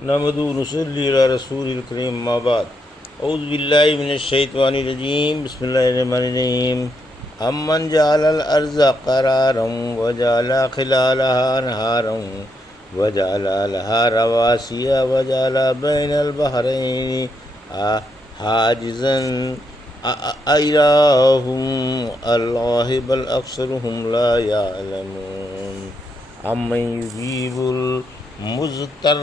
نحمدہ و نصلی علی رسول الکریم اما بعد اعوذ باللہ من الشیطان الرجیم بسم اللہ الرحمن الرحیم امن جعل الارض قرارا وجعل خلالها انہارا وجعل لها رواسی وجعل بین البحرین حاجزا الہ اللہ بل اکثرهم لا یعلمون امن یجیب المضطر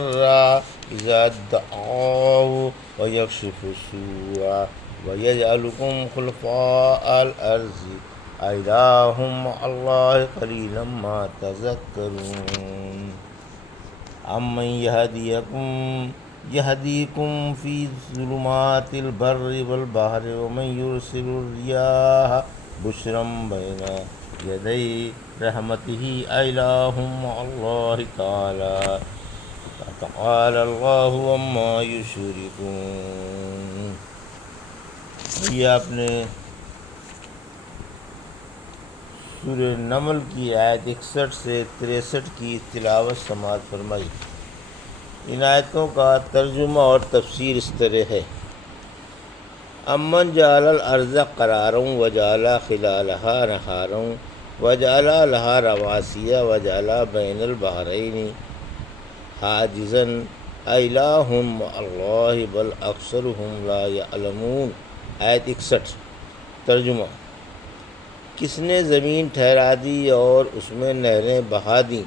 اذا دعاه ويكشف السوء ويجعلكم خلفاء الارض أإله مع الله قليلا ما تذكرون امن يهديكم في ظلمات البر والبحر ومن يرسل الرياح بشرا بين يدي رحمته أإله مع الله تعالى الله عما يشركون۔ یہ آپ نے سورہ نمل کی آیت 61 سے 63 کی تلاوت سماعت فرمائی۔ ان آیتوں کا ترجمہ اور تفسیر اس طرح ہے: امن جعل الارض قرارا وجعل خلالها انہارا وجعل لها رواسی وجعل بین البحرین حاجزا أإله مع اللہ بل اکثرهم لا یعلمون۔ آیت 61۔ ترجمہ: کس نے زمین ٹھہرا دی اور اس میں نہریں بہا دیں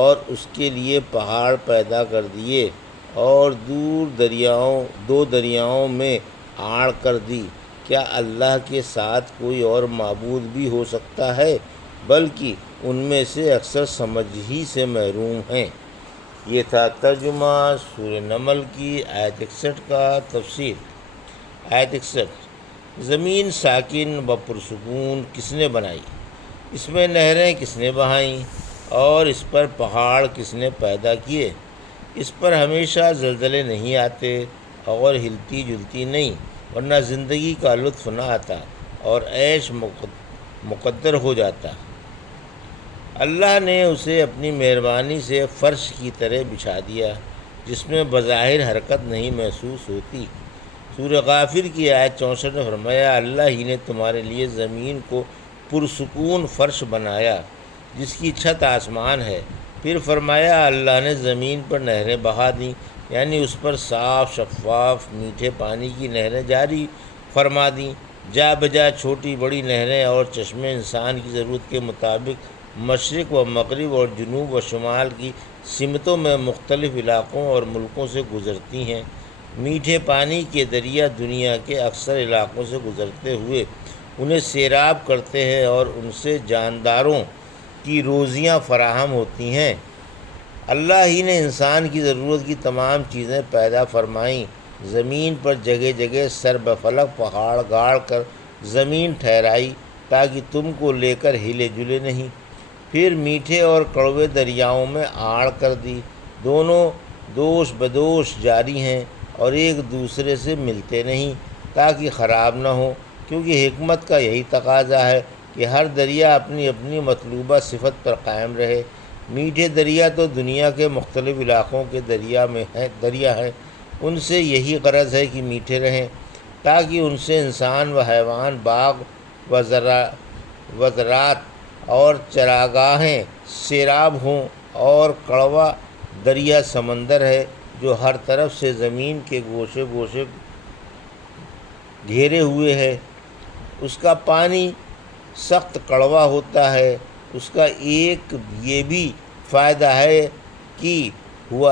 اور اس کے لیے پہاڑ پیدا کر دیے اور دو دریاؤں میں آڑ کر دی؟ کیا اللہ کے ساتھ کوئی اور معبود بھی ہو سکتا ہے؟ بلکہ ان میں سے اکثر سمجھ ہی سے محروم ہیں۔ یہ تھا ترجمہ سورہ نمل کی آیت 61 کا تفسیر۔ آیت 61۔ زمین ساکن و پرسکون کس نے بنائی؟ اس میں نہریں کس نے بہائیں اور اس پر پہاڑ کس نے پیدا کیے؟ اس پر ہمیشہ زلزلے نہیں آتے اور ہلتی جلتی نہیں، ورنہ زندگی کا لطف نہ آتا اور عیش مقدر ہو جاتا۔ اللہ نے اسے اپنی مہربانی سے فرش کی طرح بچھا دیا جس میں بظاہر حرکت نہیں محسوس ہوتی۔ سورہ غافر کی آیت 64 میں فرمایا، اللہ ہی نے تمہارے لیے زمین کو پرسکون فرش بنایا جس کی چھت آسمان ہے۔ پھر فرمایا اللہ نے زمین پر نہریں بہا دیں، یعنی اس پر صاف شفاف میٹھے پانی کی نہریں جاری فرما دیں۔ جا بجا چھوٹی بڑی نہریں اور چشمے انسان کی ضرورت کے مطابق مشرق و مغرب اور جنوب و شمال کی سمتوں میں مختلف علاقوں اور ملکوں سے گزرتی ہیں۔ میٹھے پانی کے دریا دنیا کے اکثر علاقوں سے گزرتے ہوئے انہیں سیراب کرتے ہیں اور ان سے جانداروں کی روزیاں فراہم ہوتی ہیں۔ اللہ ہی نے انسان کی ضرورت کی تمام چیزیں پیدا فرمائیں۔ زمین پر جگہ جگہ سر بفلک پہاڑ گاڑ کر زمین ٹھہرائی تاکہ تم کو لے کر ہلے جلے نہیں۔ پھر میٹھے اور کڑوے دریاؤں میں آڑ کر دی، دونوں دوش بدوش جاری ہیں اور ایک دوسرے سے ملتے نہیں تاکہ خراب نہ ہو، کیونکہ حکمت کا یہی تقاضا ہے کہ ہر دریا اپنی اپنی مطلوبہ صفت پر قائم رہے۔ میٹھے دریا تو دنیا کے مختلف علاقوں کے دریا ہیں، ان سے یہی غرض ہے کہ میٹھے رہیں تاکہ ان سے انسان و حیوان، باغ و زراعت اور چراگاہیں سیراب ہوں۔ اور کڑوا دریا سمندر ہے جو ہر طرف سے زمین کے گوشے گوشے گھیرے ہوئے ہے۔ اس کا پانی سخت کڑوا ہوتا ہے۔ اس کا ایک یہ بھی فائدہ ہے کہ وہ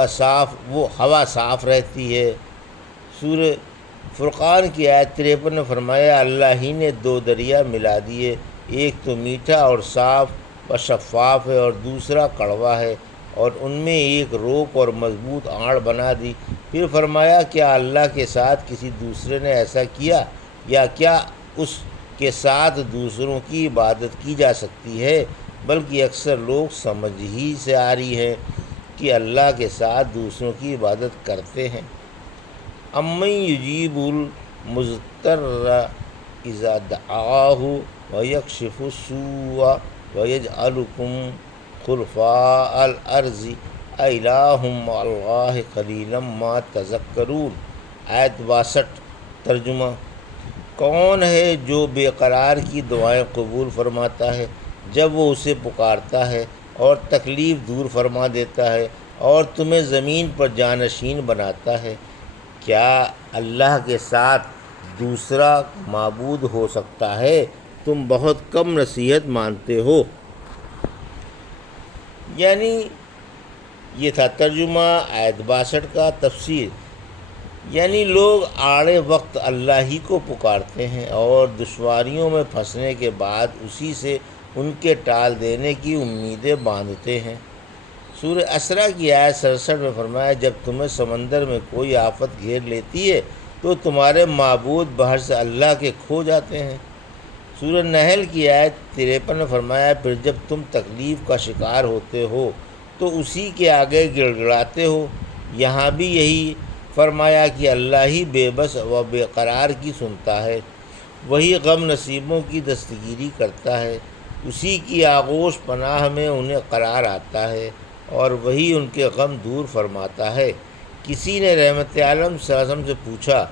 ہوا صاف رہتی ہے۔ سورہ فرقان کی آیت 53 میں فرمایا، اللہ ہی نے دو دریا ملا دیے، ایک تو میٹھا اور صاف و شفاف ہے اور دوسرا کڑوا ہے، اور ان میں ایک روک اور مضبوط آڑ بنا دی۔ پھر فرمایا، کیا اللہ کے ساتھ کسی دوسرے نے ایسا کیا، یا کیا اس کے ساتھ دوسروں کی عبادت کی جا سکتی ہے؟ بلکہ اکثر لوگ سمجھ ہی سے آ رہی ہے کہ اللہ کے ساتھ دوسروں کی عبادت کرتے ہیں۔ امن یجیب المضطر اذا دعاہ ویکشف السوء ویجعلکم خلفاء الارض الہ مع اللہ قلیلا ما تذکرون۔ آیت 62۔ ترجمہ: کون ہے جو بے قرار کی دعائیں قبول فرماتا ہے جب وہ اسے پکارتا ہے، اور تکلیف دور فرما دیتا ہے، اور تمہیں زمین پر جانشین بناتا ہے؟ کیا اللہ کے ساتھ دوسرا معبود ہو سکتا ہے؟ تم بہت کم نصیحت مانتے ہو۔ یعنی یہ تھا ترجمہ آیت 62 کا۔ تفسیر: یعنی لوگ آڑے وقت اللہ ہی کو پکارتے ہیں اور دشواریوں میں پھنسنے کے بعد اسی سے ان کے ٹال دینے کی امیدیں باندھتے ہیں۔ سورہ اسراء کی آیت 67 میں فرمایا، جب تمہیں سمندر میں کوئی آفت گھیر لیتی ہے تو تمہارے معبود بحر سے اللہ کے کھو جاتے ہیں۔ سورہ نحل کی آیت 53 میں فرمایا، پھر جب تم تکلیف کا شکار ہوتے ہو تو اسی کے آگے گڑ گڑاتے ہو۔ یہاں بھی یہی فرمایا کہ اللہ ہی بے بس و بے قرار کی سنتا ہے، وہی غم نصیبوں کی دستگیری کرتا ہے، اسی کی آغوش پناہ میں انہیں قرار آتا ہے، اور وہی ان کے غم دور فرماتا ہے۔ کسی نے رحمت عالم صلی اللہ علیہ وسلم سے پوچھا،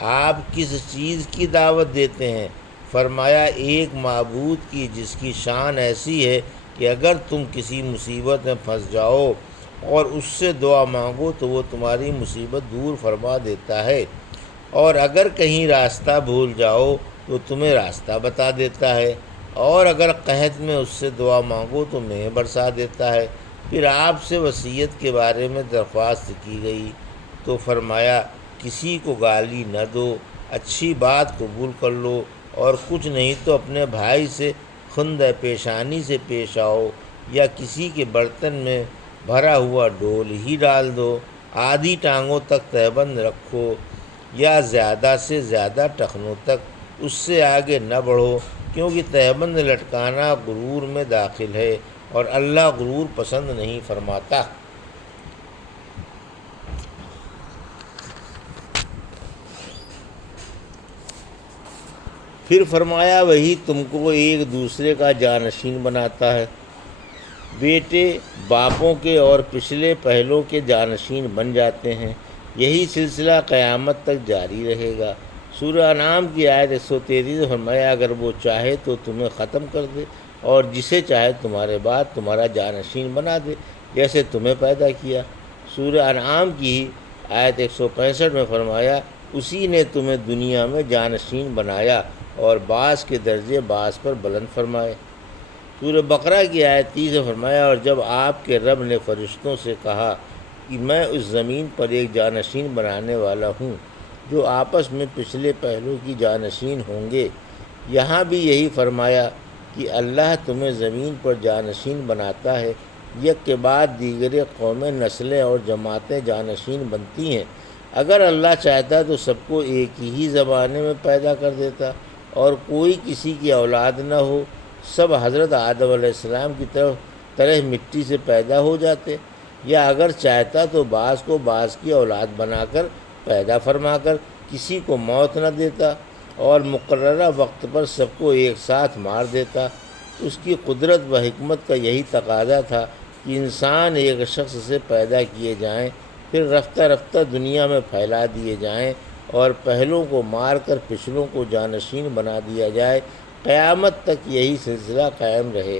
آپ کس چیز کی دعوت دیتے ہیں؟ فرمایا، ایک معبود کی جس کی شان ایسی ہے کہ اگر تم کسی مصیبت میں پھنس جاؤ اور اس سے دعا مانگو تو وہ تمہاری مصیبت دور فرما دیتا ہے، اور اگر کہیں راستہ بھول جاؤ تو تمہیں راستہ بتا دیتا ہے، اور اگر قحط میں اس سے دعا مانگو تو مے برسا دیتا ہے۔ پھر آپ سے وصیت کے بارے میں درخواست کی گئی تو فرمایا، کسی کو گالی نہ دو، اچھی بات قبول کر لو، اور کچھ نہیں تو اپنے بھائی سے خندۂ پیشانی سے پیش آؤ، یا کسی کے برتن میں بھرا ہوا ڈول ہی ڈال دو، آدھی ٹانگوں تک تہبند رکھو، یا زیادہ سے زیادہ ٹخنوں تک، اس سے آگے نہ بڑھو، کیونکہ تہبند لٹکانا غرور میں داخل ہے، اور اللہ غرور پسند نہیں فرماتا۔ پھر فرمایا، وہی تم کو ایک دوسرے کا جانشین بناتا ہے، بیٹے باپوں کے اور پچھلے پہلوں کے جانشین بن جاتے ہیں، یہی سلسلہ قیامت تک جاری رہے گا۔ سورہ انعام کی آیت 133 میں فرمایا، اگر وہ چاہے تو تمہیں ختم کر دے، اور جسے چاہے تمہارے بعد تمہارا جانشین بنا دے، جیسے تمہیں پیدا کیا۔ سورہ انعام کی آیت 165 میں فرمایا، اسی نے تمہیں دنیا میں جانشین بنایا اور بعض کے درجے بعض پر بلند فرمائے۔ سورہ بقرہ کی آیت 30 میں فرمایا، اور جب آپ کے رب نے فرشتوں سے کہا کہ میں اس زمین پر ایک جانشین بنانے والا ہوں جو آپس میں پچھلے پہلو کی جانشین ہوں گے، یہاں بھی یہی فرمایا کہ اللہ تمہیں زمین پر جانشین بناتا ہے، یک کے بعد دیگر قومیں، نسلیں اور جماعتیں جانشین بنتی ہیں۔ اگر اللہ چاہتا تو سب کو ایک ہی زمانے میں پیدا کر دیتا اور کوئی کسی کی اولاد نہ ہو، سب حضرت آدم علیہ السلام کی طرح مٹی سے پیدا ہو جاتے، یا اگر چاہتا تو بعض کو بعض کی اولاد بنا کر پیدا فرما کر کسی کو موت نہ دیتا اور مقررہ وقت پر سب کو ایک ساتھ مار دیتا۔ اس کی قدرت و حکمت کا یہی تقاضا تھا کہ انسان ایک شخص سے پیدا کیے جائیں، پھر رفتہ رفتہ دنیا میں پھیلا دیے جائیں، اور پہلوں کو مار کر پچھلوں کو جانشین بنا دیا جائے، قیامت تک یہی سلسلہ قائم رہے،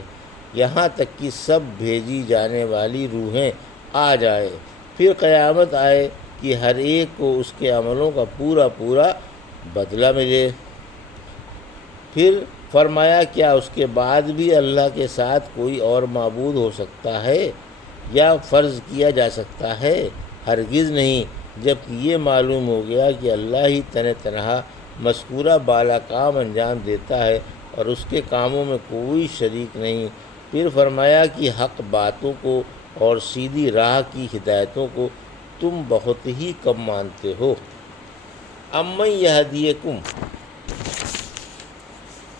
یہاں تک کہ سب بھیجی جانے والی روحیں آ جائے، پھر قیامت آئے کہ ہر ایک کو اس کے عملوں کا پورا پورا بدلہ ملے۔ پھر فرمایا، کیا اس کے بعد بھی اللہ کے ساتھ کوئی اور معبود ہو سکتا ہے یا فرض کیا جا سکتا ہے؟ ہرگز نہیں، جبکہ یہ معلوم ہو گیا کہ اللہ ہی تنہا مذکورہ بالا کام انجام دیتا ہے اور اس کے کاموں میں کوئی شریک نہیں۔ پھر فرمایا کہ حق باتوں کو اور سیدھی راہ کی ہدایتوں کو تم بہت ہی کم مانتے ہو۔ امن یہدیکم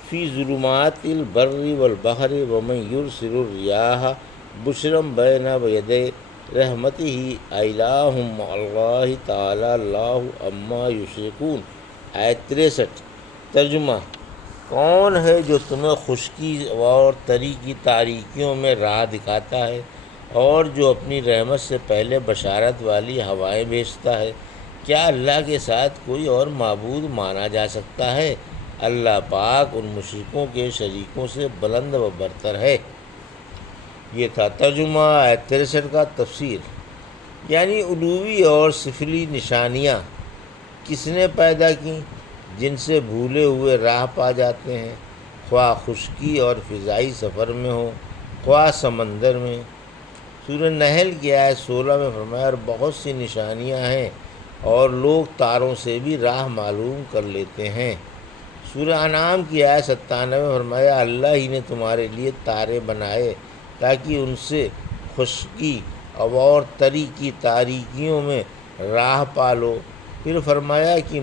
فی ظلمات البر والبحر ومن یرسل الریاح بشرا بین یدی رحمتہ الہ مع اللہ تعالی اللہ عما یشرکون۔ آیت 63۔ ترجمہ: کون ہے جو تمہیں خشکی اور تری کی تاریکیوں میں راہ دکھاتا ہے اور جو اپنی رحمت سے پہلے بشارت والی ہوائیں بھیجتا ہے۔ کیا اللہ کے ساتھ کوئی اور معبود مانا جا سکتا ہے؟ اللہ پاک ان مشرکوں کے شریکوں سے بلند و برتر ہے۔ یہ تھا ترجمہ آیت 63 کا تفسیر۔ یعنی علوی اور سفلی نشانیاں کس نے پیدا کیں جن سے بھولے ہوئے راہ پا جاتے ہیں، خواہ خشکی اور فضائی سفر میں ہو، خواہ سمندر میں۔ سورہ نحل کی آیت 16 میں فرمایا اور بہت سی نشانیاں ہیں اور لوگ تاروں سے بھی راہ معلوم کر لیتے ہیں۔ سورہ انعام کی آیت 97 میں فرمایا اللہ ہی نے تمہارے لیے تارے بنائے تاکہ ان سے خشکی اور تری کی تاریکیوں میں راہ پالو۔ پھر فرمایا کہ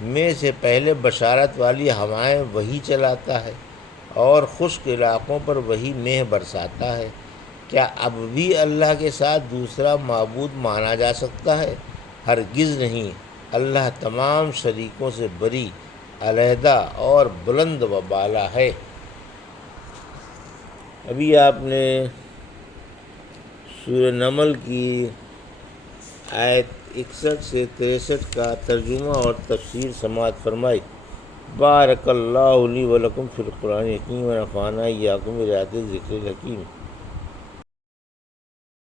مے سے پہلے بشارت والی ہوائیں وہی چلاتا ہے اور خشک علاقوں پر وہی مہ برساتا ہے۔ کیا اب بھی اللہ کے ساتھ دوسرا معبود مانا جا سکتا ہے؟ ہرگز نہیں۔ اللہ تمام شریکوں سے بری، علیحدہ اور بلند و بالا ہے۔ ابھی آپ نے سورہ نمل کی آیت 61 سے 63 کا ترجمہ اور تفسیر سماعت فرمائی۔ بارک اللہ لی و لکم فی القرآن الحکیم و نفعنی وایاکم بآیات الذکر الحکیم۔